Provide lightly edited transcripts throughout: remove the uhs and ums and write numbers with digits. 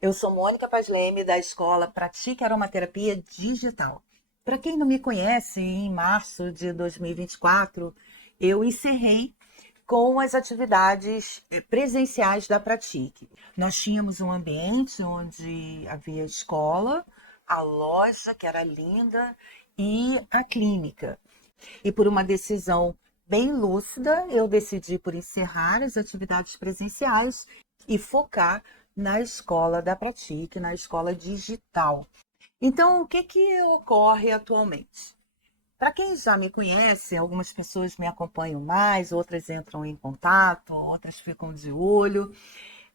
Eu sou Mônica Pasleme, da escola Pratique Aromaterapia Digital. Para quem não me conhece, em março de 2024, eu encerrei com as atividades presenciais da Pratique. Nós tínhamos um ambiente onde havia escola, a loja, que era linda, e a clínica. E por uma decisão bem lúcida, eu decidi por encerrar as atividades presenciais e focar na escola da Pratique, na escola digital. Então, o que ocorre atualmente? Para quem já me conhece, algumas pessoas me acompanham mais, outras entram em contato, outras ficam de olho.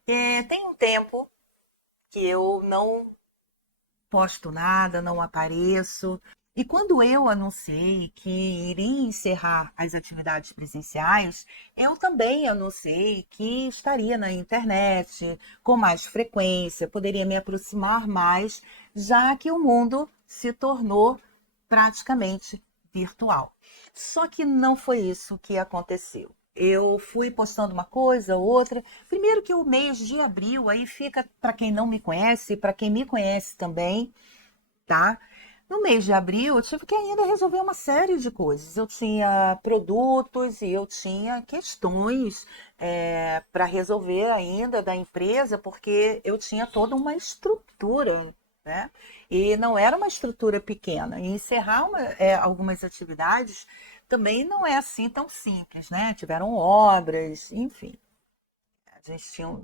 Tem um tempo que eu não posto nada, não apareço. E quando eu anunciei que iria encerrar as atividades presenciais, eu também anunciei que estaria na internet com mais frequência, poderia me aproximar mais, já que o mundo se tornou praticamente virtual. Só que não foi isso que aconteceu. Eu fui postando uma coisa, outra. Primeiro que o mês de abril, aí fica para quem não me conhece, para quem me conhece também, tá? No mês de abril, eu tive que ainda resolver uma série de coisas. Eu tinha produtos e eu tinha questões para resolver ainda da empresa, porque eu tinha toda uma estrutura, né? E não era uma estrutura pequena. E encerrar algumas atividades também não é assim tão simples, né? Tiveram obras, enfim. A gente tinha,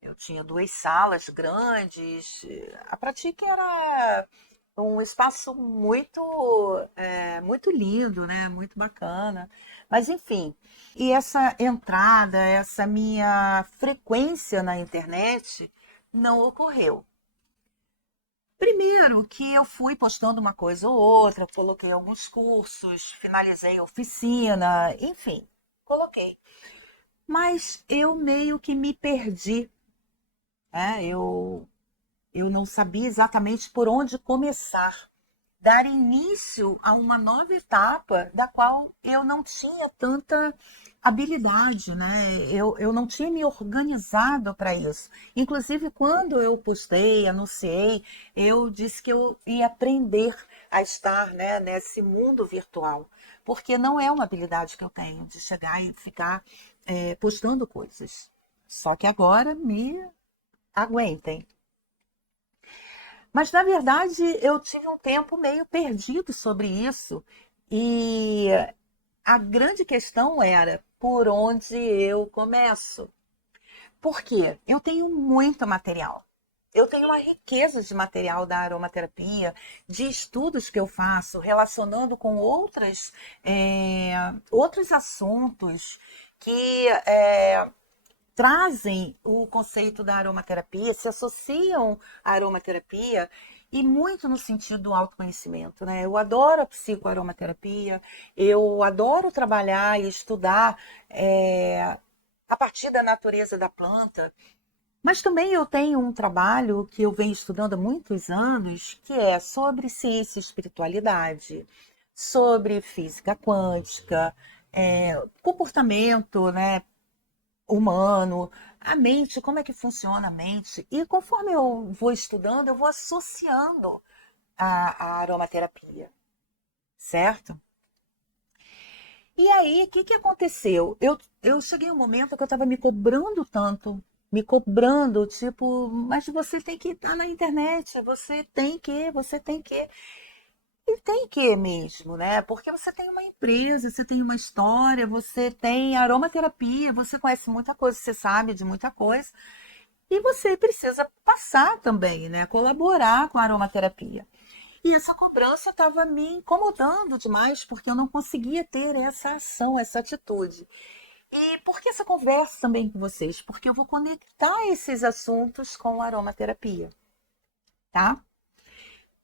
eu tinha duas salas grandes. A Pratique era um espaço muito lindo, né? Muito bacana. Mas enfim, e essa entrada, essa minha frequência na internet não ocorreu. Primeiro que eu fui postando uma coisa ou outra, coloquei alguns cursos, finalizei a oficina, enfim, coloquei. Mas eu meio que me perdi, né? Eu não sabia exatamente por onde começar, dar início a uma nova etapa da qual eu não tinha tanta habilidade, né? Eu não tinha me organizado para isso. Inclusive, quando eu postei, anunciei, eu disse que eu ia aprender a estar, né, nesse mundo virtual, porque não é uma habilidade que eu tenho de chegar e ficar postando coisas. Só que agora me aguentem. Mas, na verdade, eu tive um tempo meio perdido sobre isso. E a grande questão era por onde eu começo. Por quê? Eu tenho muito material. Eu tenho uma riqueza de material da aromaterapia, de estudos que eu faço, relacionando com outros assuntos que trazem o conceito da aromaterapia, se associam à aromaterapia e muito no sentido do autoconhecimento, né? Eu adoro a psicoaromaterapia, eu adoro trabalhar e estudar a partir da natureza da planta, mas também eu tenho um trabalho que eu venho estudando há muitos anos, que é sobre ciência e espiritualidade, sobre física quântica, comportamento, né, humano, a mente, como é que funciona a mente. E conforme eu vou estudando, eu vou associando a aromaterapia, certo? E aí, o que aconteceu? Eu cheguei a um momento que eu estava me cobrando tanto, me cobrando, tipo, mas você tem que estar na internet, você tem que. E tem que mesmo, né? Porque você tem uma empresa, você tem uma história, você tem aromaterapia, você conhece muita coisa, você sabe de muita coisa. E você precisa passar também, né? Colaborar com a aromaterapia. E essa cobrança estava me incomodando demais, porque eu não conseguia ter essa ação, essa atitude. E por que essa conversa também com vocês? Porque eu vou conectar esses assuntos com a aromaterapia, tá?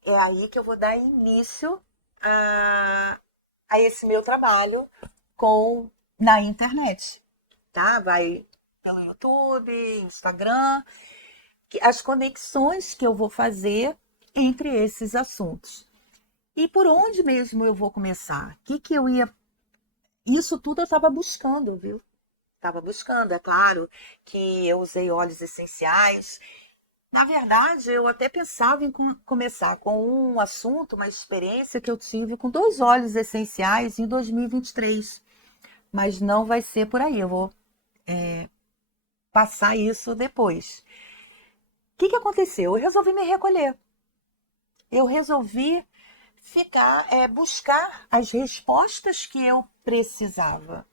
É aí que eu vou dar início a, a esse meu trabalho com na internet, tá? Vai pelo YouTube, Instagram, as conexões que eu vou fazer entre esses assuntos. E por onde mesmo eu vou começar? O que eu ia. Isso tudo eu estava buscando, viu? Estava buscando, é claro que eu usei óleos essenciais Na verdade, eu até pensava em começar com um assunto, uma experiência que eu tive com dois óleos essenciais em 2023. Mas não vai ser por aí, eu vou passar isso depois. O que aconteceu? Eu resolvi me recolher. Eu resolvi buscar as respostas que eu precisava.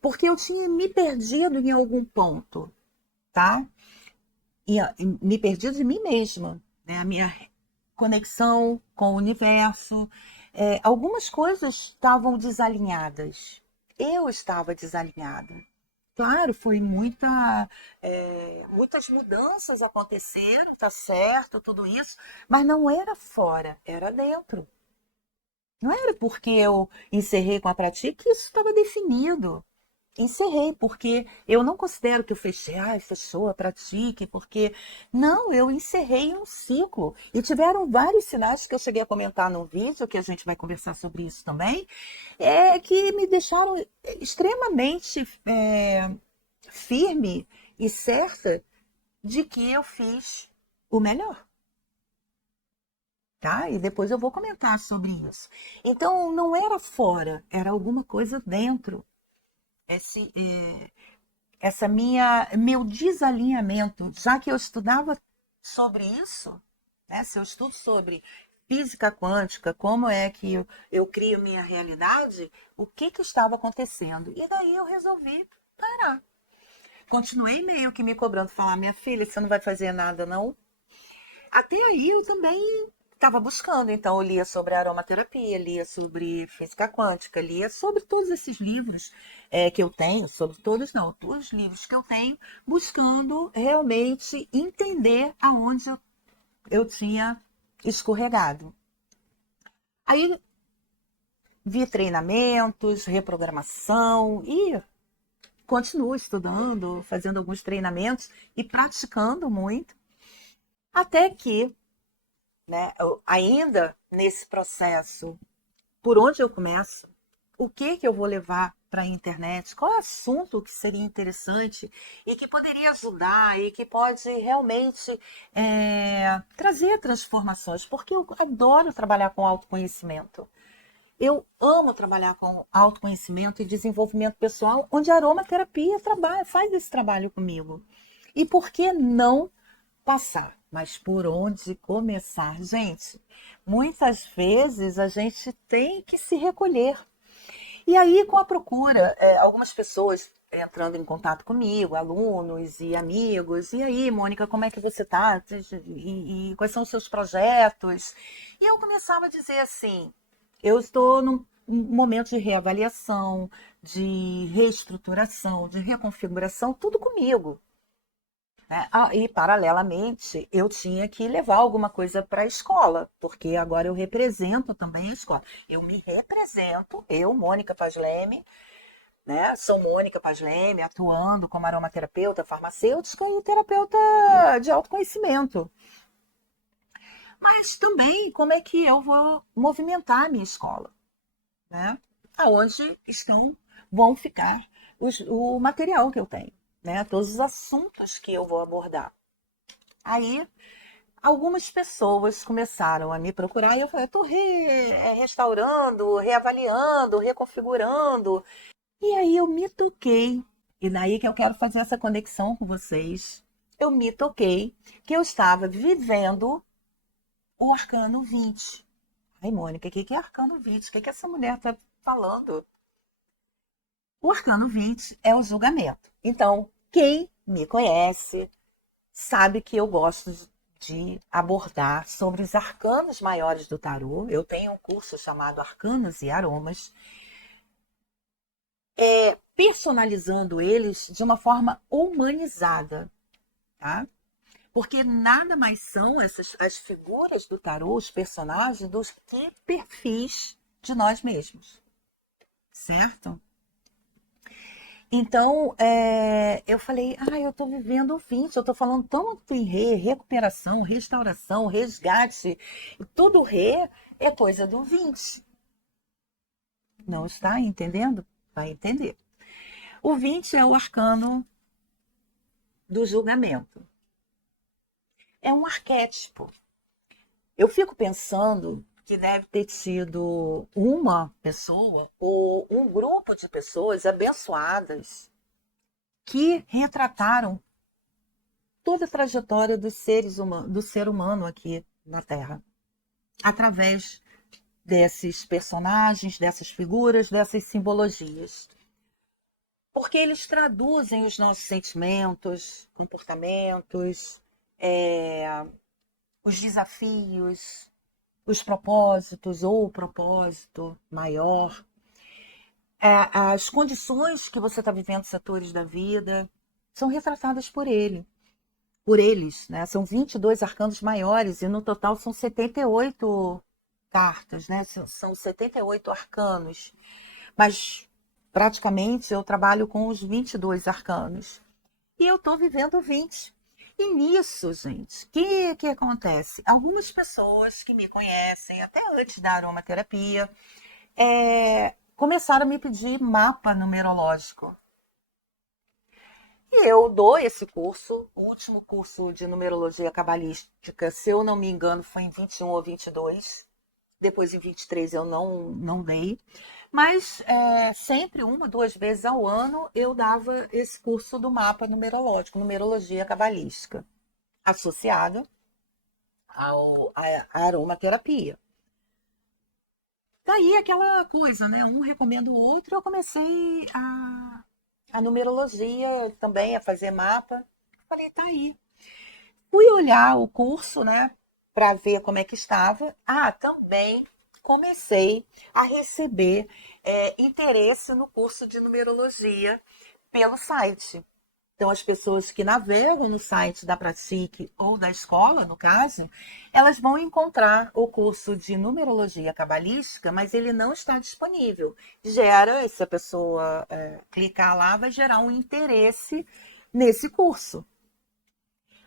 Porque eu tinha me perdido em algum ponto, tá? E me perdi de mim mesma, né? A minha conexão com o universo. Algumas coisas estavam desalinhadas. Eu estava desalinhada. Claro, foi muitas mudanças aconteceram, tá certo, tudo isso, mas não era fora, era dentro. Não era porque eu encerrei com a Prati que isso estava definido. Encerrei, porque eu não considero que eu fechei, fechou a Pratique, porque não, eu encerrei um ciclo. E tiveram vários sinais que eu cheguei a comentar no vídeo, que a gente vai conversar sobre isso também, que me deixaram extremamente firme e certa de que eu fiz o melhor. Tá? E depois eu vou comentar sobre isso. Então, não era fora, era alguma coisa dentro. Esse, meu desalinhamento, já que eu estudava sobre isso, né? Se eu estudo sobre física quântica, como é que eu crio minha realidade, o que estava acontecendo? E daí eu resolvi parar. Continuei meio que me cobrando, falar, minha filha, você não vai fazer nada, não? Até aí eu também estava buscando, então eu lia sobre aromaterapia, lia sobre física quântica, lia sobre todos esses livros que eu tenho, sobre todos não, todos os livros que eu tenho, buscando realmente entender aonde eu tinha escorregado. Aí vi treinamentos, reprogramação e continuo estudando, fazendo alguns treinamentos e praticando muito, até que, né, ainda nesse processo, por onde eu começo? O que eu vou levar para a internet? Qual é o assunto que seria interessante e que poderia ajudar e que pode realmente trazer transformações? Porque eu adoro trabalhar com autoconhecimento. Eu amo trabalhar com autoconhecimento e desenvolvimento pessoal, onde a aromaterapia faz esse trabalho comigo. E por que não passar? Mas por onde começar? Gente, muitas vezes a gente tem que se recolher. E aí, com a procura, algumas pessoas entrando em contato comigo, alunos e amigos, e aí, Mônica, como é que você está? E quais são os seus projetos? E eu começava a dizer assim, eu estou num momento de reavaliação, de reestruturação, de reconfiguração, tudo comigo, né? E, paralelamente, eu tinha que levar alguma coisa para a escola, porque agora eu represento também a escola. Eu me represento, eu, Mônica Paz Leme, né? Sou Mônica Paz Leme, atuando como aromaterapeuta, farmacêutica e terapeuta de autoconhecimento. Mas também como é que eu vou movimentar a minha escola, né? Aonde vão ficar o material que eu tenho, né? Todos os assuntos que eu vou abordar. Aí, algumas pessoas começaram a me procurar e eu falei, estou restaurando, reavaliando, reconfigurando. E aí eu me toquei, e daí que eu quero fazer essa conexão com vocês. Eu me toquei que eu estava vivendo o Arcano 20. Ai, Mônica, o que é Arcano 20? O que essa mulher está falando? O Arcano 20 é o julgamento. Então, quem me conhece sabe que eu gosto de abordar sobre os arcanos maiores do tarô. Eu tenho um curso chamado Arcanos e Aromas, personalizando eles de uma forma humanizada, tá? Porque nada mais são as figuras do tarô, os personagens, dos que perfis de nós mesmos, certo? Então, eu falei, eu estou vivendo o 20, eu estou falando tanto em recuperação, restauração, resgate, tudo é coisa do 20. Não está entendendo? Vai entender. O 20 é o arcano do julgamento. é um arquétipo. Eu fico pensando que deve ter sido uma pessoa ou um grupo de pessoas abençoadas que retrataram toda a trajetória do ser humano aqui na Terra, através desses personagens, dessas figuras, dessas simbologias. Porque eles traduzem os nossos sentimentos, comportamentos, os desafios, os propósitos ou o propósito maior, as condições que você está vivendo, setores da vida, são retratadas por eles, né? São 22 arcanos maiores e no total são 78 cartas, né? São 78 arcanos, mas praticamente eu trabalho com os 22 arcanos e eu estou vivendo 20. E nisso, gente, o que acontece? Algumas pessoas que me conhecem, até antes da aromaterapia, começaram a me pedir mapa numerológico. E eu dou esse curso, o último curso de numerologia cabalística, se eu não me engano, foi em 21 ou 22. Depois em 23 eu não dei. Mas sempre uma, duas vezes ao ano eu dava esse curso do mapa numerológico, numerologia cabalística, associado à aromaterapia. Daí aquela coisa, né? Um recomenda o outro, eu comecei a numerologia também, a fazer mapa. Falei, tá aí. Fui olhar o curso, né? Para ver como é que estava. Também comecei a receber interesse no curso de numerologia pelo site. Então, as pessoas que navegam no site da Pratique ou da escola, no caso, elas vão encontrar o curso de numerologia cabalística, mas ele não está disponível. Se a pessoa clicar lá, vai gerar um interesse nesse curso.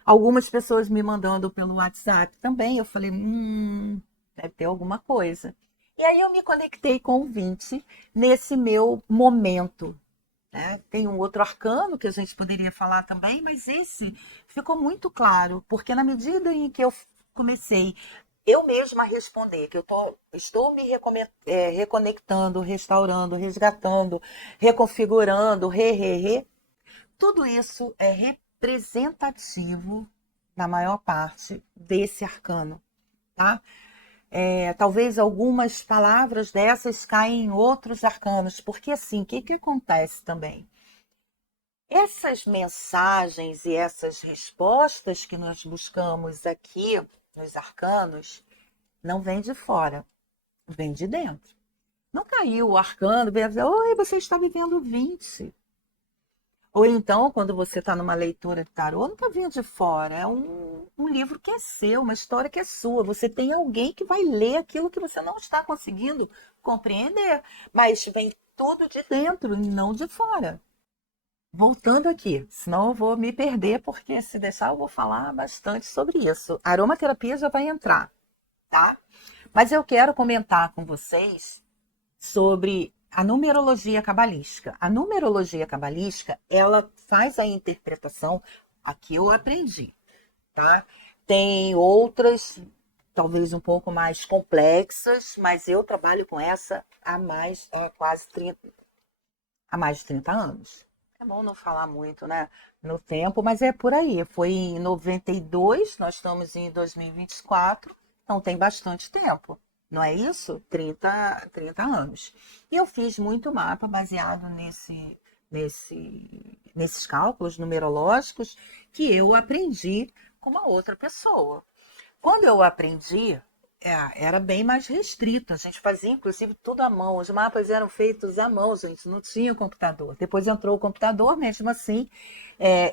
Algumas pessoas me mandando pelo WhatsApp também, eu falei, deve ter alguma coisa. E aí eu me conectei com o 20 nesse meu momento. Né? Tem um outro arcano que a gente poderia falar também, mas esse ficou muito claro, porque na medida em que eu comecei eu mesma a responder, que estou me reconectando, restaurando, resgatando, reconfigurando, tudo isso é representativo, na maior parte, desse arcano. Tá? Talvez algumas palavras dessas caem em outros arcanos, porque assim, o que acontece também? Essas mensagens e essas respostas que nós buscamos aqui nos arcanos não vêm de fora, vem de dentro. Não caiu o arcano, vem dizer, oi, você está vivendo 20. Ou então, quando você está numa leitura de tarô, não está vindo de fora. É um livro que é seu, uma história que é sua. Você tem alguém que vai ler aquilo que você não está conseguindo compreender. Mas vem tudo de dentro e não de fora. Voltando aqui, senão eu vou me perder, porque se deixar eu vou falar bastante sobre isso. A aromaterapia já vai entrar, tá? Mas eu quero comentar com vocês sobre a numerologia cabalística. A numerologia cabalística, ela faz a interpretação, aqui eu aprendi, tá? Tem outras, talvez um pouco mais complexas, mas eu trabalho com essa há mais de 30 anos. É bom não falar muito, né, no tempo, mas é por aí. Foi em 92, nós estamos em 2024, então tem bastante tempo. Não é isso? 30 anos. E eu fiz muito mapa baseado nesses cálculos numerológicos que eu aprendi com uma outra pessoa. Quando eu aprendi, era bem mais restrito. A gente fazia, inclusive, tudo à mão. Os mapas eram feitos à mão, gente. Não tinha computador. Depois entrou o computador, mesmo assim,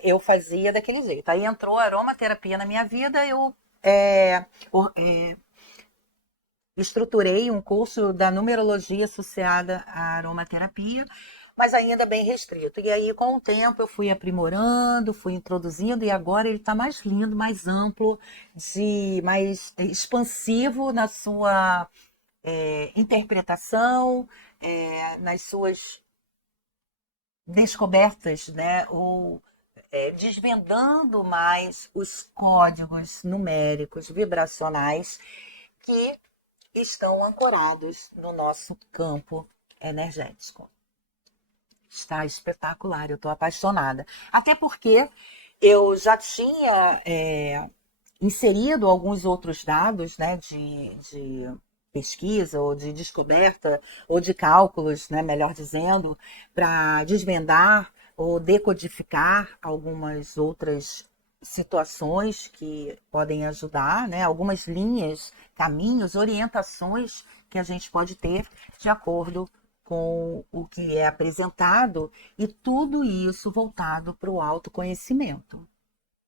eu fazia daquele jeito. Aí entrou a aromaterapia na minha vida, eu estruturei um curso da numerologia associada à aromaterapia, mas ainda bem restrito. E aí, com o tempo, eu fui aprimorando, fui introduzindo, e agora ele está mais lindo, mais amplo, mais expansivo na sua interpretação, nas suas descobertas, né? Ou desvendando mais os códigos numéricos vibracionais que estão ancorados no nosso campo energético. Está espetacular, eu estou apaixonada. Até porque eu já tinha inserido alguns outros dados, né, de pesquisa ou de descoberta ou de cálculos, né, melhor dizendo, para desvendar ou decodificar algumas outras situações que podem ajudar, né, algumas linhas, caminhos, orientações que a gente pode ter de acordo com o que é apresentado e tudo isso voltado para o autoconhecimento.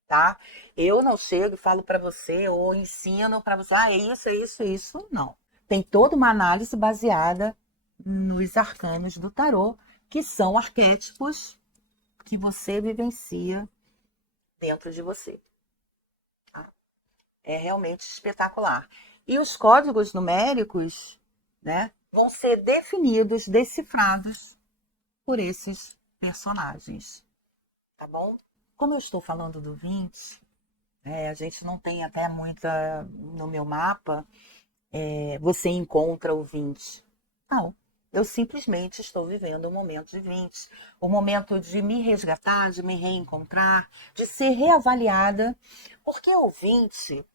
Tá? Eu não chego e falo para você ou ensino para você, é isso, é isso, é isso. Não. Tem toda uma análise baseada nos arcanos do tarô, que são arquétipos que você vivencia dentro de você. Tá? É realmente espetacular. E os códigos numéricos, né, vão ser definidos, decifrados por esses personagens. Tá bom? Como eu estou falando do 20, a gente não tem até muita no meu mapa, você encontra o 20. Não, eu simplesmente estou vivendo um momento de 20, um momento de me resgatar, de me reencontrar, de ser reavaliada, porque o 20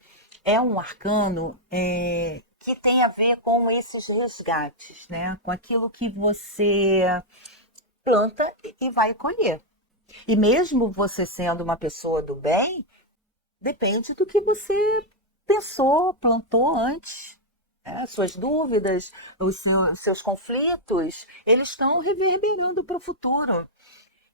é um arcano que tem a ver com esses resgates, né? Com aquilo que você planta e vai colher. E mesmo você sendo uma pessoa do bem, depende do que você pensou, plantou antes. As suas dúvidas, os seus conflitos, eles estão reverberando para o futuro.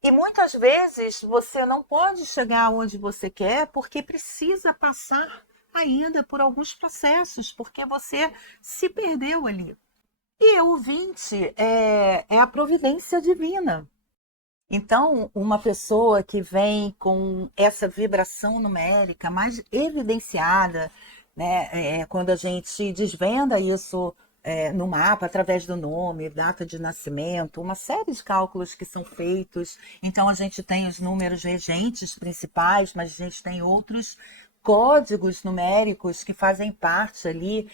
E muitas vezes você não pode chegar onde você quer porque precisa passar ainda por alguns processos, porque você se perdeu ali. E o 20 é a providência divina. Então, uma pessoa que vem com essa vibração numérica mais evidenciada, né, quando a gente desvenda isso no mapa, através do nome, data de nascimento, uma série de cálculos que são feitos. Então, a gente tem os números regentes principais, mas a gente tem outros códigos numéricos que fazem parte ali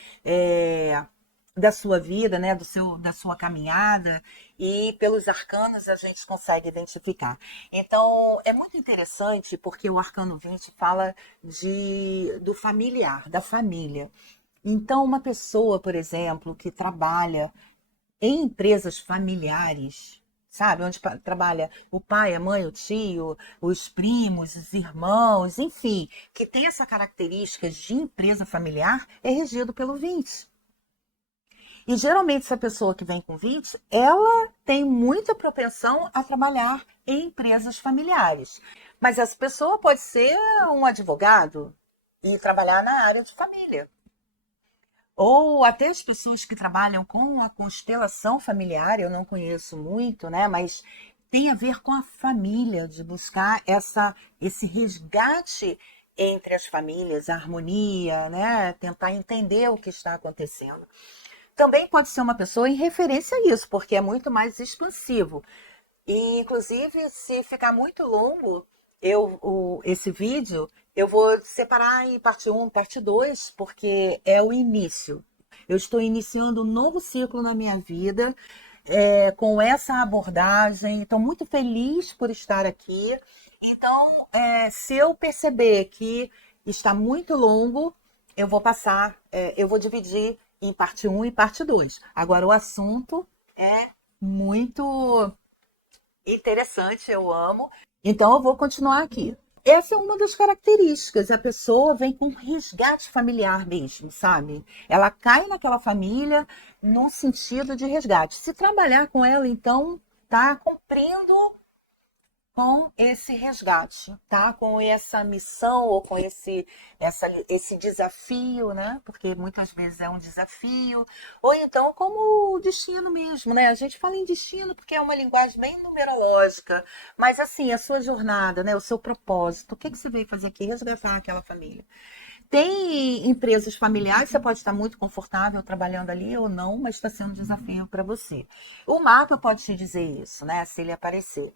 da sua vida, né, da sua caminhada, e pelos arcanos a gente consegue identificar. Então, é muito interessante porque o arcano 20 fala do familiar, da família. Então, uma pessoa, por exemplo, que trabalha em empresas familiares, sabe, onde trabalha o pai, a mãe, o tio, os primos, os irmãos, enfim, que tem essa característica de empresa familiar, é regido pelo 20. E geralmente essa pessoa que vem com 20, ela tem muita propensão a trabalhar em empresas familiares. Mas essa pessoa pode ser um advogado e trabalhar na área de família. Ou até as pessoas que trabalham com a constelação familiar, eu não conheço muito, né? Mas tem a ver com a família, de buscar esse resgate entre as famílias, a harmonia, né? Tentar entender o que está acontecendo. Também pode ser uma pessoa em referência a isso, porque é muito mais expansivo. E, inclusive, se ficar muito longo, esse vídeo, eu vou separar em parte 1, parte 2, porque é o início. Eu estou iniciando um novo ciclo na minha vida, com essa abordagem. Estou muito feliz por estar aqui. Então, se eu perceber que está muito longo, eu vou passar, eu vou dividir em parte 1 e parte 2. Agora, o assunto é muito interessante, eu amo. Então, eu vou continuar aqui. Essa é uma das características. A pessoa vem com um resgate familiar mesmo, sabe? Ela cai naquela família num sentido de resgate. Se trabalhar com ela, então, tá cumprindo com esse resgate, tá? Com essa missão ou com esse desafio, né? Porque muitas vezes é um desafio, ou então como o destino mesmo, né? A gente fala em destino porque é uma linguagem bem numerológica, mas assim, a sua jornada, né? O seu propósito, o que você veio fazer aqui? Resgatar aquela família. Tem empresas familiares, você pode estar muito confortável trabalhando ali ou não, mas está sendo um desafio para você. O mapa pode te dizer isso, né? Se ele aparecer.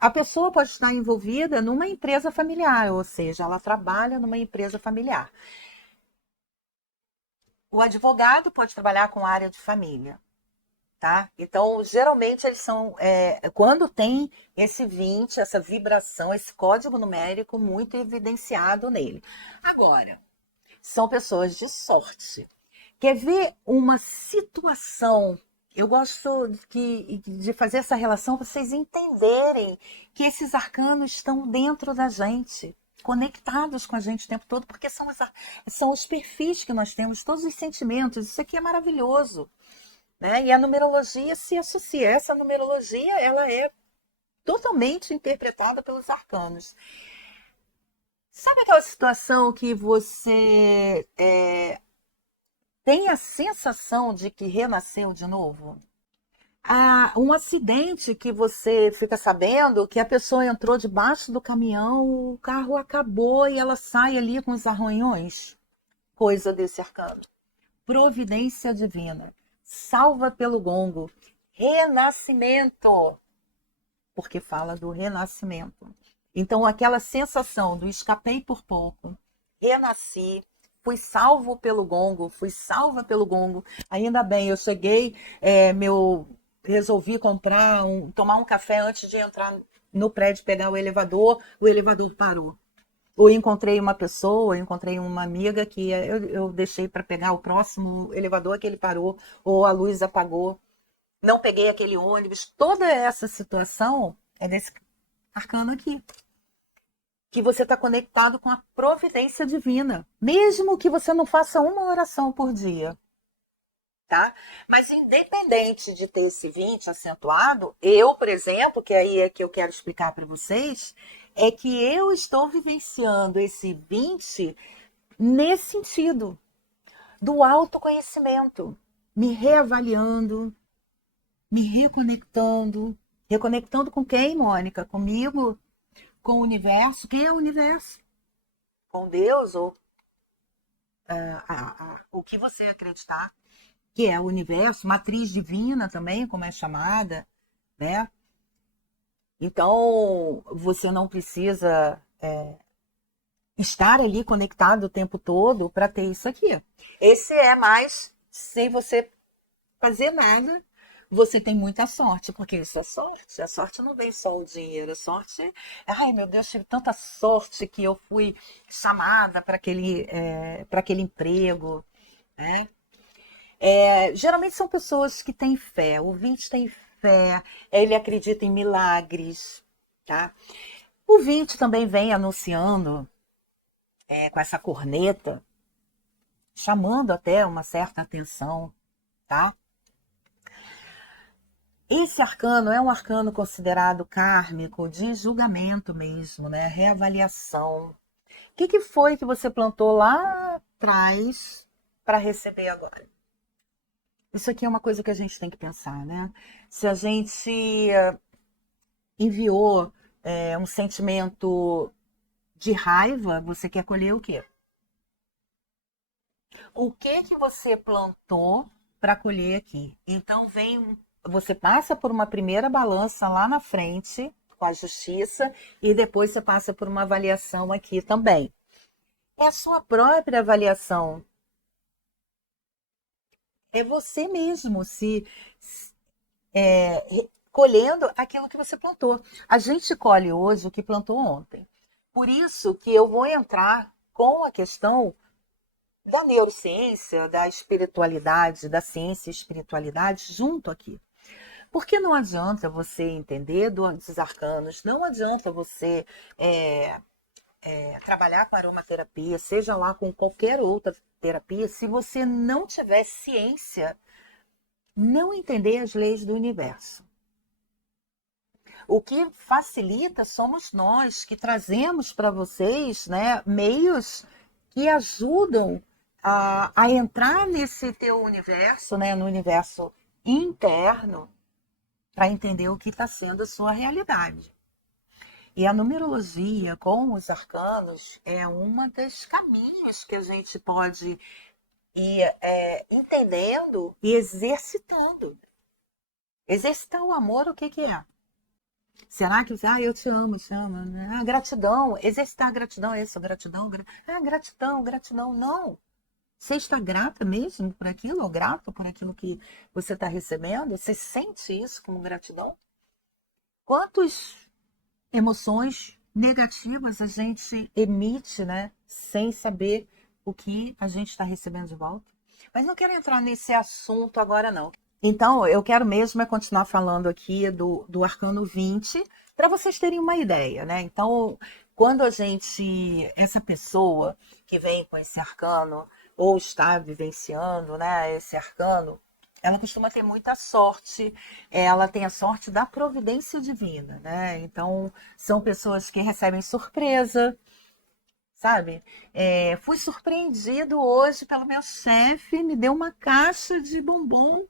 A pessoa pode estar envolvida numa empresa familiar, ou seja, ela trabalha numa empresa familiar. O advogado pode trabalhar com área de família. Tá? Então, geralmente eles são, quando tem esse 20, essa vibração, esse código numérico muito evidenciado nele. Agora, são pessoas de sorte. Quer ver uma situação? Eu gosto de fazer essa relação para vocês entenderem que esses arcanos estão dentro da gente, conectados com a gente o tempo todo, porque são os perfis que nós temos, todos os sentimentos. Isso aqui é maravilhoso. Né? E a numerologia se associa. Essa numerologia ela é totalmente interpretada pelos arcanos. Sabe aquela situação que você tem a sensação de que renasceu de novo? Um acidente que você fica sabendo que a pessoa entrou debaixo do caminhão, o carro acabou e ela sai ali com os arranhões. Coisa desse arcano. Providência divina. Salva pelo gongo. Renascimento. Porque fala do renascimento. Então, aquela sensação do escapei por pouco, renasci, fui salvo pelo gongo, fui salva pelo gongo. Ainda bem, eu cheguei, resolvi tomar um café antes de entrar no prédio, pegar o elevador parou. Ou encontrei uma pessoa, encontrei uma amiga que eu deixei para pegar o próximo elevador que ele parou, ou a luz apagou, não peguei aquele ônibus. Toda essa situação é desse arcano aqui. Que você está conectado com a providência divina, mesmo que você não faça uma oração por dia. Tá? Mas independente de ter esse 20 acentuado, eu, por exemplo, que aí é que eu quero explicar para vocês, é que eu estou vivenciando esse 20 nesse sentido, do autoconhecimento, me reavaliando, me reconectando. Reconectando com quem, Mônica? Comigo? Com o universo? Quem é o universo? Com Deus ou o que você acreditar, que é o universo, matriz divina também, como é chamada, né? Então, você não precisa estar ali conectado o tempo todo para ter isso aqui. Esse é mais sem você fazer nada. Você tem muita sorte, porque isso é sorte. A sorte não vem só o dinheiro, a sorte. Ai, meu Deus, tive tanta sorte que eu fui chamada para aquele emprego, né? Geralmente são pessoas que têm fé. O 20 tem fé, ele acredita em milagres, tá? O 20 também vem anunciando com essa corneta, chamando até uma certa atenção, tá? Esse arcano é um arcano considerado kármico, de julgamento mesmo, né? Reavaliação. O que foi que você plantou lá atrás para receber agora? Isso aqui é uma coisa que a gente tem que pensar, né? Se a gente enviou um sentimento de raiva, você quer colher o quê? O que você plantou para colher aqui? Então você passa por uma primeira balança lá na frente com a justiça e depois você passa por uma avaliação aqui também. É a sua própria avaliação. É você mesmo colhendo aquilo que você plantou. A gente colhe hoje o que plantou ontem. Por isso que eu vou entrar com a questão da neurociência, da espiritualidade, da ciência e espiritualidade junto aqui. Porque não adianta você entender dos arcanos, não adianta você trabalhar com aromaterapia, seja lá com qualquer outra terapia, se você não tiver ciência, não entender as leis do universo. O que facilita somos nós, que trazemos para vocês, né, meios que ajudam a entrar nesse teu universo, né, no universo interno, para entender o que está sendo a sua realidade. E a numerologia com os arcanos é uma dos caminhos que a gente pode ir entendendo e exercitando. Exercitar o amor, o que que é? Será que eu te amo, né? Ah, gratidão, exercitar a gratidão é isso, gratidão, gratidão, gratidão, não. Você está grata mesmo por aquilo, ou grato por aquilo que você está recebendo? Você sente isso como gratidão? Quantas emoções negativas a gente emite, né, sem saber o que a gente está recebendo de volta? Mas não quero entrar nesse assunto agora, não. Então, eu quero mesmo continuar falando aqui do Arcano 20, para vocês terem uma ideia, né? Então, quando essa pessoa que vem com esse arcano, ou está vivenciando, né, esse arcano, ela costuma ter muita sorte, ela tem a sorte da providência divina, né? Então, são pessoas que recebem surpresa, sabe? Fui surpreendido hoje pelo meu chefe, me deu uma caixa de bombom.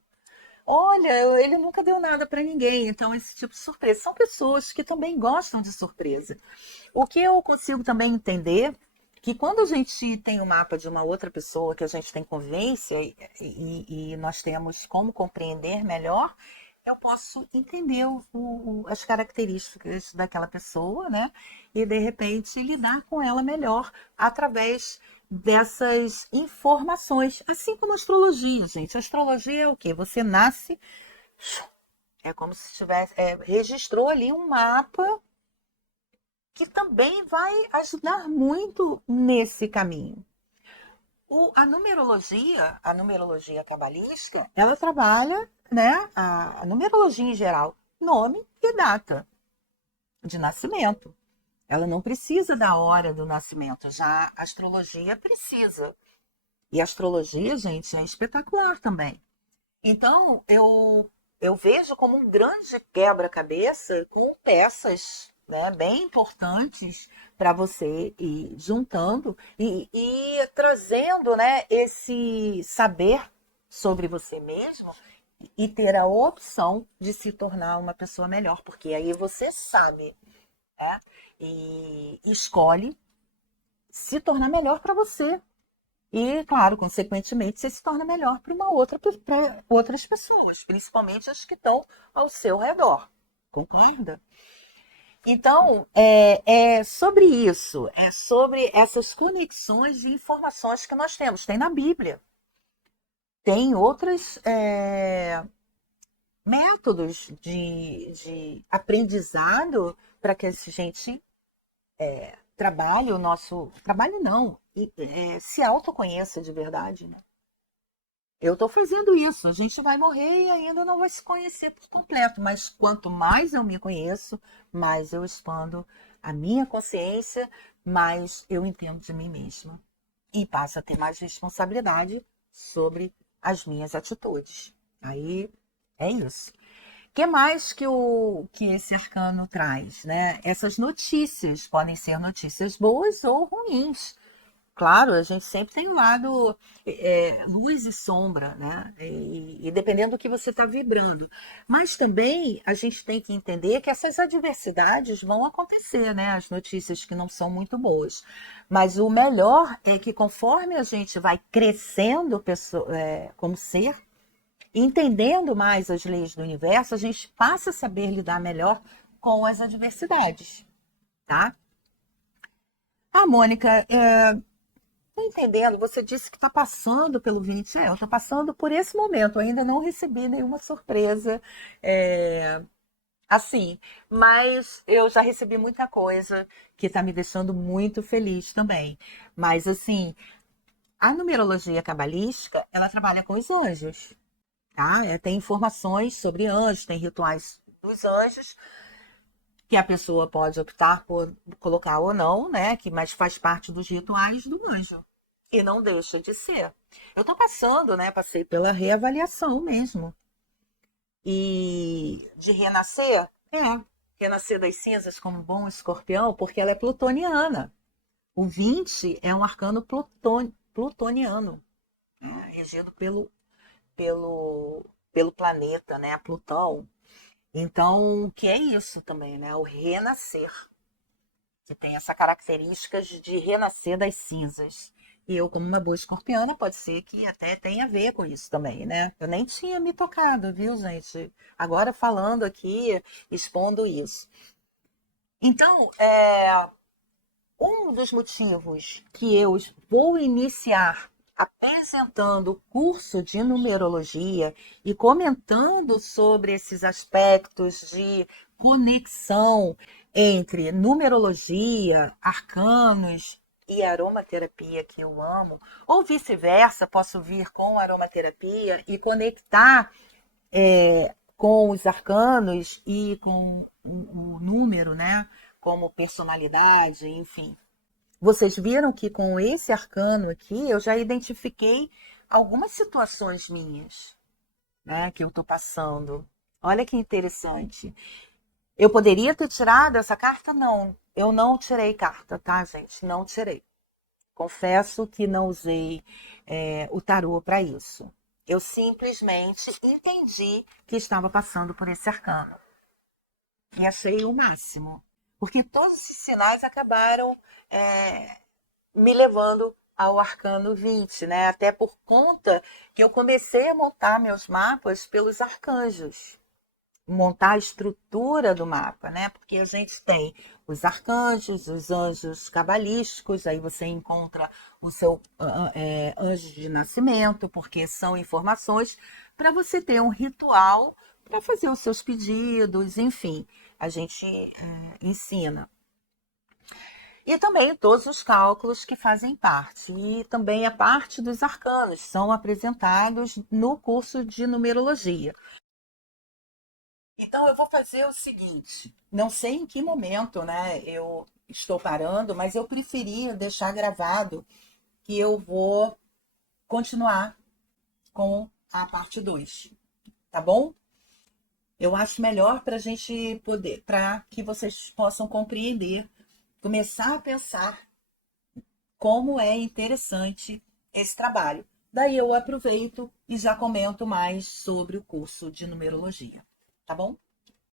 Olha, ele nunca deu nada para ninguém, então esse tipo de surpresa. São pessoas que também gostam de surpresa. O que eu consigo também entender que quando a gente tem o mapa de uma outra pessoa que a gente tem convivência e nós temos como compreender melhor, eu posso entender as características daquela pessoa, né? E de repente lidar com ela melhor através dessas informações, assim como a astrologia, gente. A astrologia é o quê? Você nasce, é como se tivesse, registrou ali um mapa que também vai ajudar muito nesse caminho. A numerologia cabalística, ela trabalha, né, a numerologia em geral, nome e data de nascimento. Ela não precisa da hora do nascimento, já a astrologia precisa. E a astrologia, gente, é espetacular também. Então, eu vejo como um grande quebra-cabeça com peças, né, bem importantes para você ir juntando e trazendo, né, esse saber sobre você mesmo e ter a opção de se tornar uma pessoa melhor, porque aí você sabe, né, e escolhe se tornar melhor para você. E, claro, consequentemente, você se torna melhor para para outras pessoas, principalmente as que estão ao seu redor. Concorda? Então, é sobre isso, é sobre essas conexões e informações que nós temos. Tem na Bíblia, tem outros métodos de aprendizado para que a gente trabalhe o nosso. Trabalhe não, se autoconheça de verdade, né? Eu estou fazendo isso. A gente vai morrer e ainda não vai se conhecer por completo. Mas quanto mais eu me conheço, mais eu expando a minha consciência, mais eu entendo de mim mesma. E passo a ter mais responsabilidade sobre as minhas atitudes. Aí é isso. O que mais que esse arcano traz, né? Essas notícias podem ser notícias boas ou ruins. Claro, a gente sempre tem um lado luz e sombra, né? E dependendo do que você está vibrando. Mas também a gente tem que entender que essas adversidades vão acontecer, né? As notícias que não são muito boas. Mas o melhor é que conforme a gente vai crescendo como ser, entendendo mais as leis do universo, a gente passa a saber lidar melhor com as adversidades, tá? Ah, Mônica, tô entendendo, você disse que está passando pelo 20. Eu estou passando por esse momento, eu ainda não recebi nenhuma surpresa assim, mas eu já recebi muita coisa que está me deixando muito feliz também. Mas assim, a numerologia cabalística, ela trabalha com os anjos, tá? Tem informações sobre anjos, tem rituais dos anjos, que a pessoa pode optar por colocar ou não, né? Mas faz parte dos rituais do anjo. E não deixa de ser. Eu estou passando, né? Passei pela reavaliação mesmo. E de renascer, renascer das cinzas como um bom escorpião, porque ela é plutoniana. O 20 é um arcano plutoniano, né? Regido pelo, pelo planeta, né? Plutão. Então, o que é isso também, né? O renascer. que tem essa característica de renascer das cinzas. E eu, como uma boa escorpiana, pode ser que até tenha a ver com isso também, né? Eu nem tinha me tocado, viu, gente? Agora falando aqui, expondo isso. Então, um dos motivos que eu vou iniciar apresentando o curso de numerologia e comentando sobre esses aspectos de conexão entre numerologia, arcanos e aromaterapia, que eu amo, ou vice-versa, posso vir com aromaterapia e conectar com os arcanos e com o número, né? Como personalidade, enfim. Vocês viram que com esse arcano aqui eu já identifiquei algumas situações minhas, né, que eu estou passando. Olha que interessante. Eu poderia ter tirado essa carta? Não, eu não tirei carta, tá, gente? Não tirei. Confesso que não usei o tarô para isso. Eu simplesmente entendi que estava passando por esse arcano. E achei o máximo. Porque todos esses sinais acabaram me levando ao arcano 20, né? Até por conta que eu comecei a montar meus mapas pelos arcanjos. Montar a estrutura do mapa, né? Porque a gente tem os arcanjos, os anjos cabalísticos, aí você encontra o seu anjo de nascimento, porque são informações para você ter um ritual para fazer os seus pedidos, enfim, a gente ensina. E também todos os cálculos que fazem parte. E também a parte dos arcanos são apresentados no curso de numerologia. Então eu vou fazer o seguinte, não sei em que momento, né, eu estou parando, mas eu preferia deixar gravado que eu vou continuar com a parte 2, tá bom? Eu acho melhor para a gente poder, para que vocês possam compreender, começar a pensar como é interessante esse trabalho. Daí eu aproveito e já comento mais sobre o curso de numerologia, tá bom?